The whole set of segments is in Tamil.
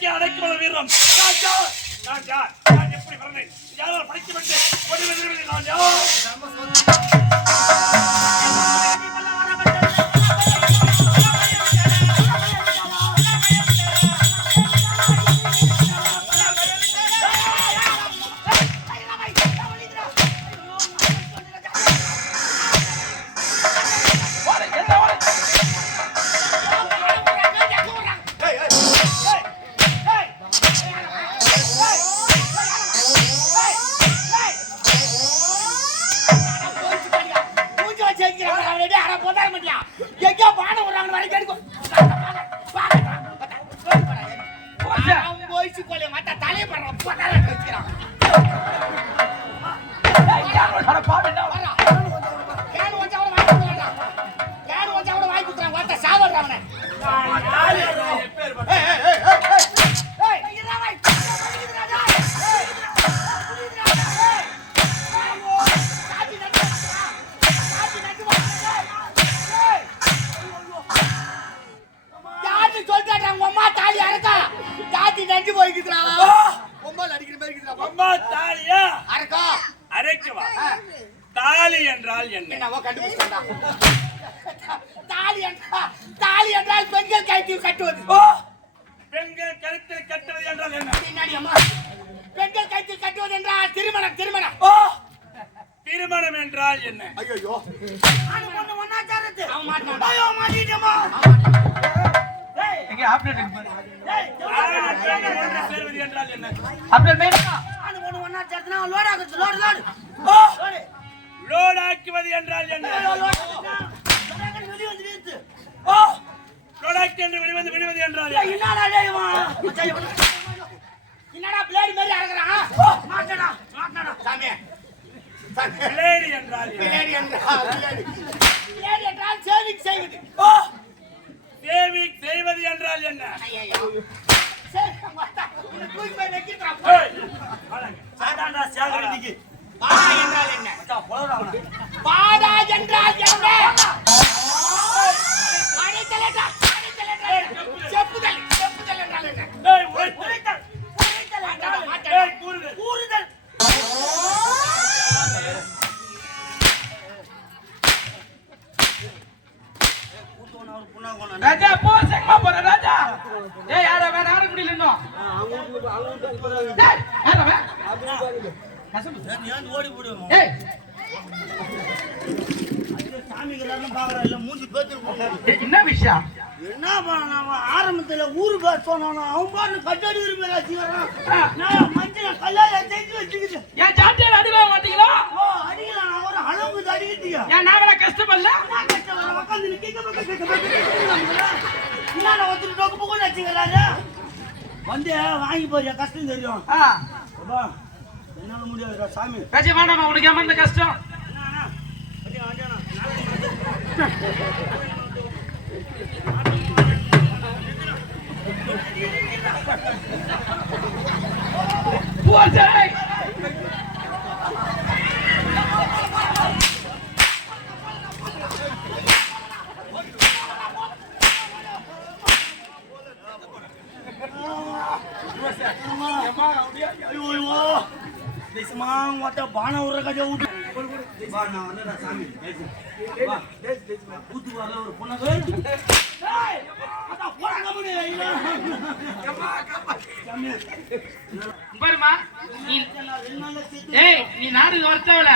அடக்கி அடக்குவத வீரம் நான் யார் நான் எப்படி வரேன் யாரால் படிக்கப்பட்டு நான் யார் தாலி என்றால் என்ன? தாலி என்றால் பெண்கள் கழுத்தில் கட்டுவது. பெண்கள் கழுத்தில் கட்டுவது என்றால் என்ன? பெண்கள் கழுத்தில் கட்டுவது என்றால் திருமணம். திருமணம் திருமணம் என்றால் என்ன? ஐயோ லோடாக்குவது என்றால் என்ன? லோடாக்கி என்று விடுவது என்றால் என்னடா பிளேடி மாதிரி அறக்குறான்? மாட்டடா மாட்டடா சாமி. பிளேடி என்றால் பிளேடி என்றால் சேவிங் செய்வது. சேவிங் செய்வது என்றால் என்ன? பாடா என்றால் என்ன? செப்புதல் என்றால் என்ன? கூறுதல். ராஜா போ செங்கமா போற ராஜா. ஏய் யாரா வேற ஆட முடியல இன்னும். டேய் யாரா வே கசம் நீ ஓடி போடு. ஏய் சாமிகளாம் பாக்குறா இல்ல மூஞ்சி பேத்துட்டு என்ன விஷயம்? என்ன பண்ணா ஆரம்பத்துல ஊரு பேர் சொன்னானோ அவன் பாரு கட்டடி உரிமையா சீவறான். நான் மஞ்சள கல்லால தேய்ச்சி வச்சிக்கிட்டு ஏன் சாட்டியால அடிவே மாட்டீங்களா? ஓ அடில நான் ஒரு அளவுக்கு அடிக்கிட்டியா? ஏன் நாங்கள கஷ்டப்படல? நான் கஷ்டப்படல. உட்கார்ந்து நிக்க நான் ஒருத்தர் டோக்கு போக வச்சிங்கறாரு. வந்து வாங்கி போறியா கஷ்டம் தெரியும். அப்பா என்னால முடியாதுடா சாமி. பேசி வேண்டாமா உனக்கு ஏமா இந்த கஷ்டம்? அண்ணா அடி ஆண்டனா போச்சே. Semang wata bana ora kaja udu bana ana sami ba des udu wala or pona hey ata pona gamune ila kama sami barma ஏய் நீ நாடு வரச்சவல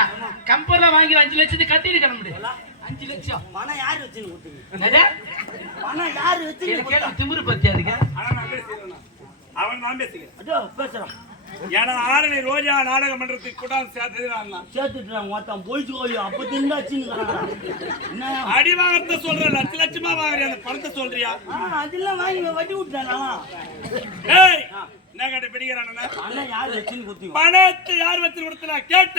கம்பர்ல வாங்கி 5 லட்சத்துக்கு கட்டிட்டு கிளம்பு. 5 லட்சம் பணம் யார் வச்சின்னு கொடுத்தீங்க? என்னடா பணம் யார் வச்சின்னு கேளு. திமிரு பத்தி அதுக்கு நான் பேசுறேன். அவன் நான் பேசுறேன். அதோ பேசுறான். ஏன்னா ஆரணி ரோஜா நாடக மன்றத்துக்கு கூட சேர்த்துட்டான். மொத்தம் போயிச்சு கோயோ அப்ப திண்டாச்சுன்னு அடி வாங்கறத சொல்ற. லட்சமா வாங்குறியா அந்த பணத்தை சொல்றியா? அதெல்லாம் வாங்கி வட்டி விட்டானா? ஏய் என்ன கேட்ட பிடிக்கிறான? பணத்தை யார் வச்சு கொடுத்தா கேட்ட?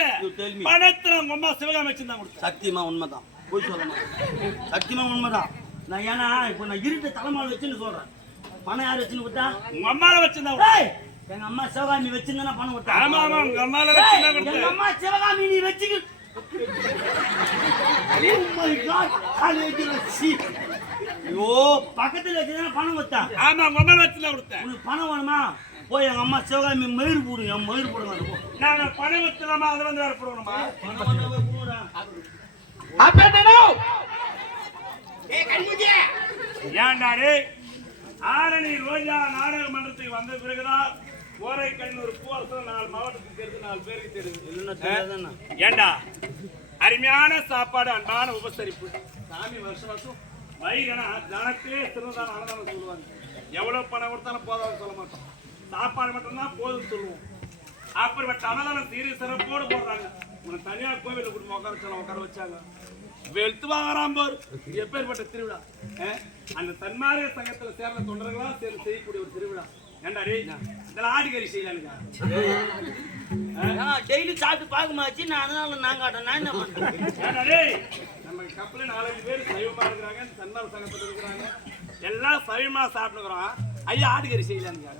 பணத்துல உங்க அம்மா சிவகாமி வச்சுதான் கொடுத்த. சத்தியமா உண்மைதான். போய் சொல்ல சத்தியமா உண்மைதான். நான் ஏன்னா இப்ப நான் இருட்டு தலைமால் வச்சுன்னு சொல்றேன். பணம் யார் வச்சுன்னு கொடுத்தா? உங்க அம்மால வச்சுதான். எங்க அம்மா சிவகாமி வச்சிருந்தா பணம் கொடுத்தா? ஆமா ஆமா உங்க அம்மால வச்சிருந்தா கொடுத்தா. எங்க அம்மா சிவகாமி நீ வச்சிக்கு. Oh my god காலேஜ்ல சி ஐயோ பக்கத்துல வச்சுதான் பணம் கொடுத்தான். ஆமா உங்க அம்மா வச்சுல கொடுத்தேன். உனக்கு பணம் வேணுமா? போய் எங்க அம்மா சிவகாமி மயிர் போடுங்க. என் மயிர் போடுங்க. நாங்க பணம் வச்சுலாமா அதை வந்து வேற போடணுமா? ஏன்டாரு ஆரணி ரோஜா நாடக மன்றத்துக்கு வந்த பிறகுதான் ஓரை கண்ணூர் பூவரசம் 4 மாவட்டத்துக்கு தெரிஞ்சு 4 பேருக்கு தெரியுது. ஏண்டா அருமையான சாப்பாடு அன்பான உபசரிப்பு சாமி வருஷம் வருஷம் வயிறனா ஜனத்தே சிறந்தான அன்னதானம் சொல்லுவாங்க. எவ்வளவு பணம் கொடுத்தாலும் போதாது சொல்ல மாட்டோம். சாப்பாடு மட்டும்தான் போதும் சொல்லுவோம். அப்படிப்பட்ட அன்னதானம் சீரிய சிறப்போடு போடுறாங்க. உனக்கு தனியார் கோவிலில் கூட்டு உட்கார வச்சாங்க. வெளுத்து வாங்குறான் பாரு. எப்பேற்பட்ட திருவிழா. அந்த தன்மார்க்க சங்கத்துல சேர்ந்த தொண்டர்களா சேர்ந்து செய்யக்கூடிய ஒரு திருவிழா. ஏண்டா டேய் இதெல்லாம் ஆடிக்கறி செய்யலானுங்க. டெய்லி சாப்பிட்டு பார்க்கமாச்சு. நான் அதனால நான் காட்டேன். நான் என்ன பண்றேன்? ஏண்டா டேய் நம்ம கப்பல 4 பேர் சைவமா இருக்கிறாங்க. தன்மார்க்க சங்கத்துல இருக்கிறாங்க. எல்லாம் சைவமா சாப்பிட்டுக்கிறோம். ஐயா ஆடிக்கறி செய்யலானுங்க.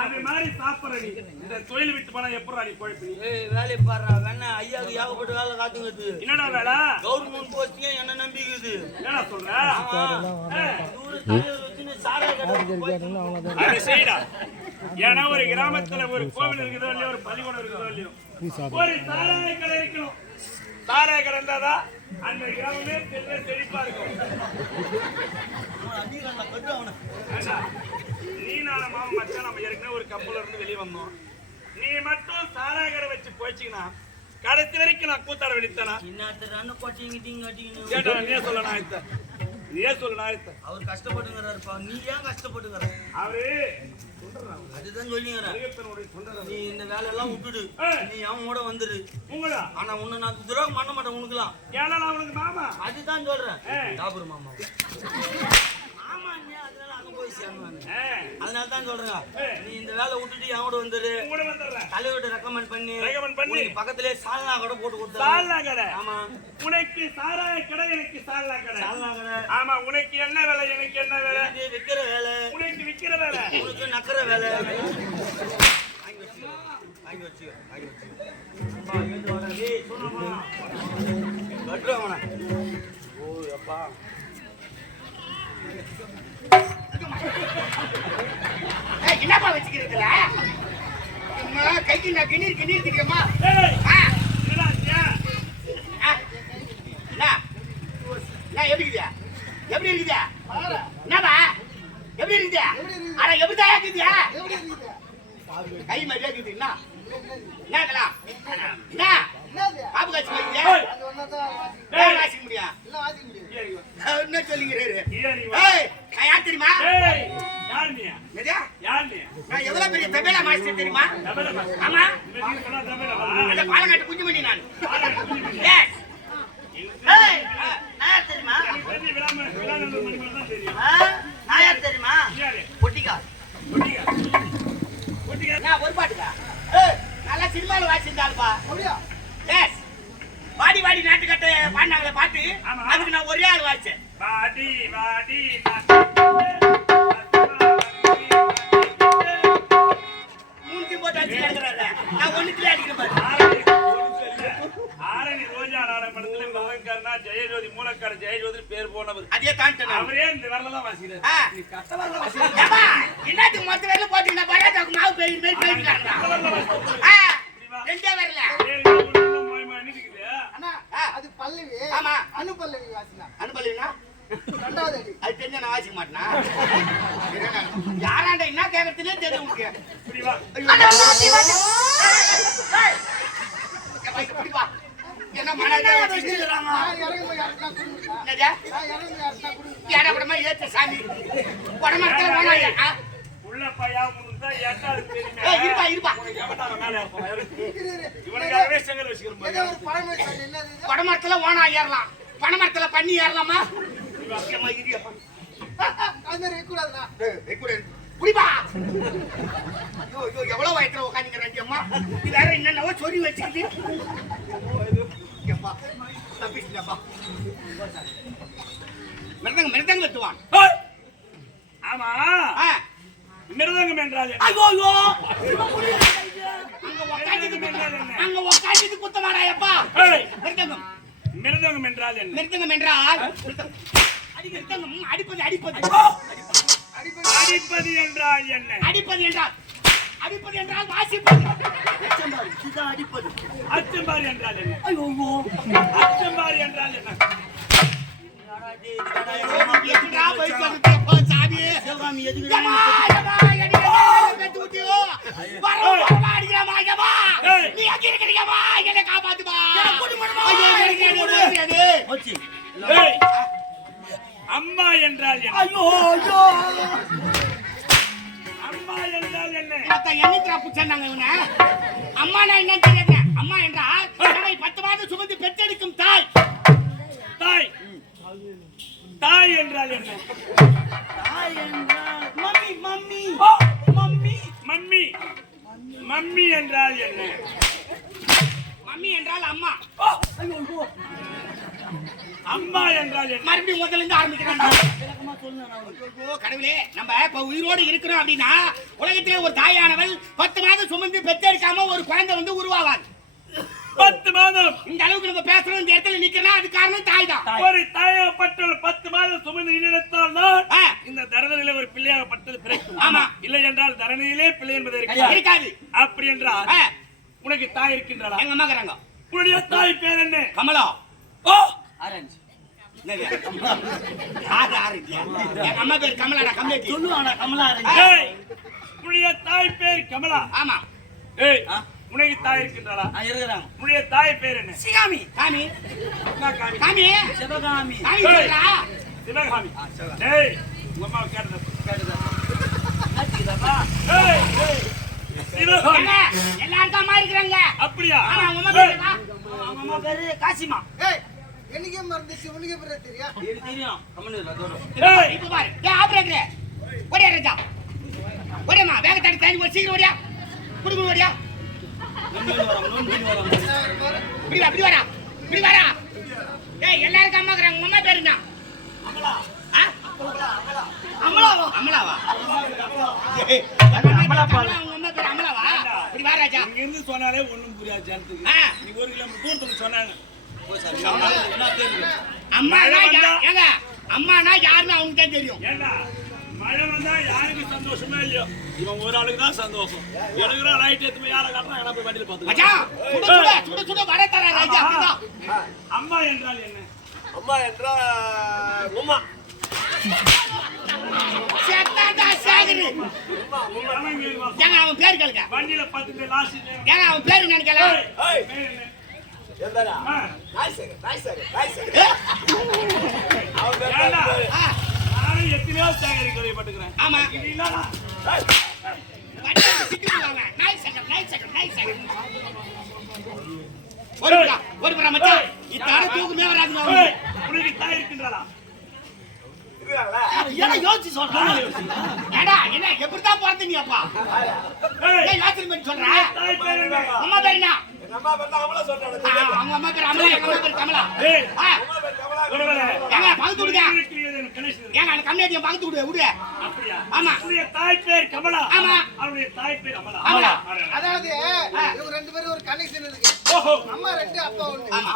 அது மாதிரி சாப்பிடுற நீ இந்த தொழில் விட்டு போனா எப்படி நீ குழப்பி வேலையை பாடுறா வேணா ஐயாவுக்கு ஏகப்பட்ட வேலை காத்துங்குது. என்னடா வேலை? கவர்மெண்ட் போஸ்டிங்க என்ன நம்பிக்குது. என்னடா சொல்ற? அது செய்யடா. ஏன்னா ஒரு கிராமத்துல ஒரு கோவில் இருக்குதோ இல்லையோ ஒரு பள்ளிக்கூடம் இருக்குதோ இல்லையோ ஒரு சாராய கடை இருக்கணும். சாராய கடை இருந்தாதான் அந்த கிராமமே செழிப்பா இருக்கும். நீ நான மாமா மச்சான் நம்ம ஏற்கனவே ஒரு கப்பல இருந்து வெளியே வந்தோம். நீ மட்டும் சாராய கடை வச்சு போயிட்டீங்கன்னா கடைசி வரைக்கும் நான் கூத்தாட வெளித்தானா? கேட்டா நீ சொல்ல நான் ஆயத்த. நீயே சொல்ல நான் ஆயத்த. அவர் கஷ்டப்பட்டுங்கிறாருப்பா. நீ ஏன் கஷ்டப்பட்டுங்கிற? அவரு அதுதான் சொல்லிங்கிறார். நீ இந்த வேலையெல்லாம் விட்டுடு. நீ அவனோட வந்துரு. உங்களா? ஆனா உன்னை நான் துரோகம் பண்ண மாட்டேன். உனக்குலாம் ஏன்னா நான் உனக்கு மாமா. அதுதான் சொல்றேன். டாபர் மாமா. அதனால தான் சொல்றேன். நீ இந்த வேலை விட்டுட்டு அவனோட வந்துரு. தலைவர்கிட்ட ரெக்கமெண்ட் பண்ணி பக்கத்திலே சால்னா கடை போட்டு கொடுத்தா. சால்னா கடை? ஆமா. உனக்கு சாராய கடை, எனக்கு சால்னா கடை. சால்னா கடை? ஆமா. உனக்கு என்ன வேலை, எனக்கு என்ன வேலை? விக்கிற வேலை. உனக்கு விக்கிற வேலை, உனக்கு நக்கற வேலை. வாங்கி வச்சு ஓ அப்பா என்னப்பா வச்சுக்கிறதுல கைக்கு நான் கிணீர் திக்கமா எப்படி இருக்குதா என்னப்பா எப்படி இருக்குதா? ஆனா எப்படிதான் இருக்குதா? கை மாதிரியா இருக்குது. என்னங்களா என்ன பாபு காட்சி வாசிக்க முடியா? என்ன சொல்லிங்கிறாரு? யார் தெரியுமா? நான் எவ்வளவு பெரிய தபேலா மாஸ்டர் தெரியுமா? ஆமா அந்த பாலக்காட்டு குஞ்சுமணி நான். யார் தெரியுமா? நான் யார் தெரியுமா? பொட்டிக்கா. ஒரு பாட்டுக்கா நல்லா சினிமாவில் வாசிச்சிருந்தாலுப்பா. வாடி வாடி நாட்டுக்கட்ட பாடினாங்களே பாட்டு, அதுக்கு நான் ஒரே ஆள் வாசிச்சேன். வாடி வாடி மூஞ்சி போட்டு அடிச்சுக்கிறாங்க. நான் ஒண்ணுக்குள்ளே அடிக்கிற பாரு. ஆரணி ரோஜா நாடக மன்றத்துல மகன்காரனா ஜெயஜோதி மூலக்கார ஜெயஜோதி பேர் போனவர். அதே தாண்டி அவரே இந்த வரலாம் வாசிக்கிறார். நீ கஷ்ட வரலாம் வாசிக்கிறா. என்னத்துக்கு மொத்த வரல போட்டீங்கன்னா பராட்டாக்கு மாவு பேய் மேல் பேய்க்காரங்க. ரெண்டே வரல. அண்ணா அது பல்லவி. ஆமா அனு பல்லவி வாசினா. அனு பல்லவினா ரெண்டாவது அடி. அது தெரிஞ்ச நான் வாசிக்க மாட்டேனா? யாராண்ட என்ன கேக்குறதுனே தெரியல உங்களுக்கு. இப்படி வா. இப்படி வா. என்ன மனதே வச்சிருக்காங்க. இறங்க போய் யாரா குடுங்க. என்னடா? இறங்க யாரா குடுங்க. யாரா படமா ஏத்த சாமி. படமாட்டே வாங்க. உள்ள பையா முந்தா ஏட்டாது தெரியுமே. இருப்பா. எவட்டால மேல ஏறணும். இவனுக்கு செங்கல் வச்சிருக்கோம். ஏதோ ஒரு படமே என்னது இது? படமாட்டல வானா ஏறலாம். படமாட்டல பண்ணி ஏறலாமா? இவக்கமா இடியப்பா. அந்த ரெக்கூடாதா? ரெக்கூடா. புடிப்பா. ஐயோ எவ்வளவு வயத்துல உட்கார்ந்தீங்க அம்மா. இது வேற என்னன்னவோ சொறி வச்சிக்கிட்டு. எப்பா தப்பிச்சிட்டப்பா. மிருதங்க வெட்டுவான். ஆமா மிருதங்கம் என்றால் ஐயோ அங்க உட்கார்ந்து குத்தமாடாயப்பா. மிருதங்கம் என்றால் என்ன? மிருதங்கம் என்றால் அடிப்பது அடிப்பது அடிப்பது என்றால் என்ன? அடிப்பது என்றால் வாசிப்பது. அச்சம்பாரி இதுதான் அடிப்பது. அச்சம்பாரி என்றால் என்ன? ஐயோ அச்சம்பாரி என்றால் என்ன? எதுக்குடா போய் சொல்றீங்க சாமி? சிவகாமி எதுக்கு யம்மா, யம்மா, என்னை பெத்து விட்டியோ? வரமா அடிக்கிறமா, யம்மா. நீ எங்க இருக்கிறீங்கம்மா? என்னை காப்பாத்துமா. ஐயோ, எனக்கு என்ன தெரியாது. போச்சு. ஏய், அம்மா என்றால் என்ன? ஐயோ ஐயோ அம்மா என்றால் என்ன? மொத்தம் என்னைக்கு புடிச்சாங்க இவனை? அம்மானா என்னன்னு தெரியாது. அம்மா என்றால் நம்மை 10 மாதம் சுமந்து பெற்றெடுக்கும் தாய். தாய். தாய் என்றால் என்ன? தாய் என்றால் mummy mummy mummy. Mummy. Mummy என்றால் என்ன? மம்மி என்றால் அம்மா. ஐயோ அம்மா என்றால் என்ன? மறுபடியும் முதல்ல இருந்து ஆரம்பிக்கிறாங்க. விளக்கமா சொல்லுங்க நான் ஐயோ கடவுளே, நம்ம இப்ப உயிரோடு இருக்கிறோம் அப்படின்னா உலகத்திலே ஒரு தாயானவள் 10 மாதம் சுமந்து பெற்றெடுக்காம ஒரு குழந்தை வந்து உருவாவாது. 10 மாதம் இந்த அளவுக்கு நம்ம பேசுறோம், இந்த இடத்துல நிக்கிறோம், அது காரணம் தாய் தான். ஒரு தாயாகப்பட்டவள் 10 மாதம் சுமந்து நினைத்தால் தான் இந்த தரணியிலே ஒரு பிள்ளையாகப்பட்டது பிறக்கும். ஆமா. இல்லை என்றால் தரணியிலே பிள்ளை என்பது இருக்காது. அப்படி என்றால் உனக்கு தாய் இருக்கின்றா? எங்க அம்மா இருக்கிறாங்க. உன்னுடைய தாய் பேர் என்ன? கமலா. ஓ, ஆரஞ்சு ஆரஞ்சு. எங்க அம்மா பேர் கமலாடா. கமலேட்டி சொல்லுவானா கமலா ஆரஞ்சு. ஏய், உன்னுடைய தாய் பேர் கமலா. ஆமா. ஏய், உனக்கு தாய் இருக்கின்றா? இருக்கிறாங்க. உன்னுடைய தாய் பேர் என்ன? சிகாமி. காமி. என்ன காமி? காமி. சிவகாமி. காமி சொல்றா. சிவகாமி. ஏய், உங்க அம்மா கேட்டது. கேட்டுதாப்பா. ஏய், சிவகாமி. என்ன? எல்லாரும் அம்மா இருக்கிறாங்க. அப்படியா? ஆமா, உங்க அம்மா பேரு என்ன? அவங்க அம்மா பேரு காசிமா. என்னைக்கே மறந்துச்சு உனக்கு எப்படி தெரியும்? எனக்கு தெரியும். கம்மனு அதோட. ஏய், இப்ப பாரு. ஏய் ஆபரேட்டர். ஓடியா ராஜா. ஓடியாமா, வேக தண்ணி தண்ணி சீக்கிரம் ஓடியா. குடு ஓடியா. நோம்பி வராங்க. இப்படி வாடா. இப்படி வாடா. ஏய் எல்லாரும் அம்மா இருக்கிறாங்க. உங்க அம்மா பேரு என்ன? அமலா. அமலாவா? அமலாவா? ஏய், அமலா பால். உங்க அம்மா பேரு அமலாவா? இப்படி வா ராஜா. இங்க இருந்து சொன்னாலே ஒண்ணும் புரியாது ஜனத்துக்கு. நீ 1 கிலோமீட்டர் தூரத்துக்கு சொன்னாங்க. என்ன தெரியும்? அம்மானா ஏங்க அம்மானா யாருன்னு அவங்களுக்கு தான் தெரியும். ஏண்டா மழை வந்தா யாருக்கு சந்தோஷமே இல்லையோ, இவன் ஒரு ஆளுக்கு தான் சந்தோஷம். எனக்கு லைட் எடுத்து போய் யாரை காட்டுறா, எல்லாம் போய் வண்டியில பாத்துக்கலாம். மச்சான் சுட சுட சுட வர தர ராஜா. அப்படிதான். அம்மா என்றால் என்ன? அம்மா என்றால் உமா. செத்தாண்டா சாகரு. ஏங்க அவன் பேர் கேளுங்க. வண்டியில பார்த்துட்டு லாஸ்ட் ஏங்க அவன் பேர் என்னன்னு கேளு. என்னடா? நானும் எத்தனையோ சேகரி கேள்விப்பட்டுக்கிறேன். ஆமா. இது இல்லடா. வண்டியில சிக்கிடுவாங்க. நாய் சகர். ஒரு மச்சான் இத்தால தூக்குமே வராதுங்க ஏய், அவனுக்கு. உனக்கு தாய் இருக்கின்றாளா? ஏன்னா யோசிச்சு சொல்றேன். ஏடா என்ன எப்படிதான் பிறந்த நீ அப்பா? ஏய், ஏய் யோசனை பண்ணி சொல்ற. தாய் பேர் என்ன? அம்மா பேர் என்ன? அம்மா பார்த்தா அவள சொல்றானே. அவங்க அம்மா பேர் அமலா, எங்க அம்மா பேர் கமலா. ஏய், கமலா. ஒருவேளை ஏங்க பகுத்து விடுங்க. இருக்கிறது எனக்கு கணேசன். ஏங்க அந்த கம்யூனிட்டியை பகுத்து விடு. அப்படியா? ஆமா. உன்னுடைய தாய் பேர் கமலா. ஆமா. அவனுடைய தாய் பேர் அமலா. அமலா. அதாவது இவங்க 2 பேரும் ஒரு கனெக்ஷன் இருக்கு. ஓஹோ. அம்மா 2 அப்பா 1. ஆமா.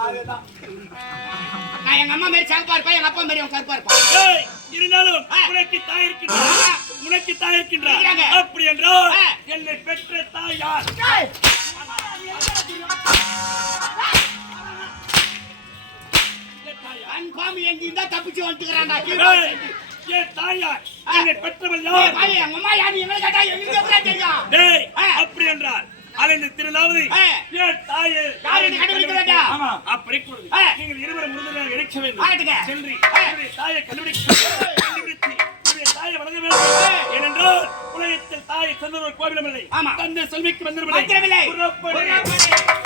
நான் எங்க அம்மா மாதிரி சிவப்பா இருப்பா, எங்க அப்பா மாதிரி அவன் கருப்பா இருப்பான். ஏய், இருந்தாலும் உனக்கு தாய் இருக்கின்றா? உனக்கு தாய் இருக்கின்றா? இருக்கிறாங்க. அப்படி என்றால் என்னை பெற்ற தாய் யார்? கன்ஃபார்ம் எங்கிருந்தா தப்பிச்சு வந்துக்கிறான்டா. ஏய், என் தாய் யார்? என்னை பெற்றவள் யார்? பாய் எங்க அம்மா யாரு எங்களை கேட்டா எங்களுக்கு எப்படி தெரியும்? டேய், அப்படி என்றால் அலைந்து திருநாவது என் தாயே யார் என்று கண்டுபிடிக்க வேண்டாம். ஆமா, அப்படி கூடாது. நீங்கள் இருவரும் முதலில் இணைக்க வேண்டும். ஆகட்டுங்க. சென்று உன்னுடைய தாயை கண்டுபிடித்து உன்னுடைய தாயை வணங்க வேண்டும். ஏனென்றால் உலகத்தில் தாயை சொந்த ஒரு கோவிலும் இல்லை. ஆமா. தந்தை செல்விக்கு வந்திருப்பதில்லை. மந்திரமில்லை. புறப்படு.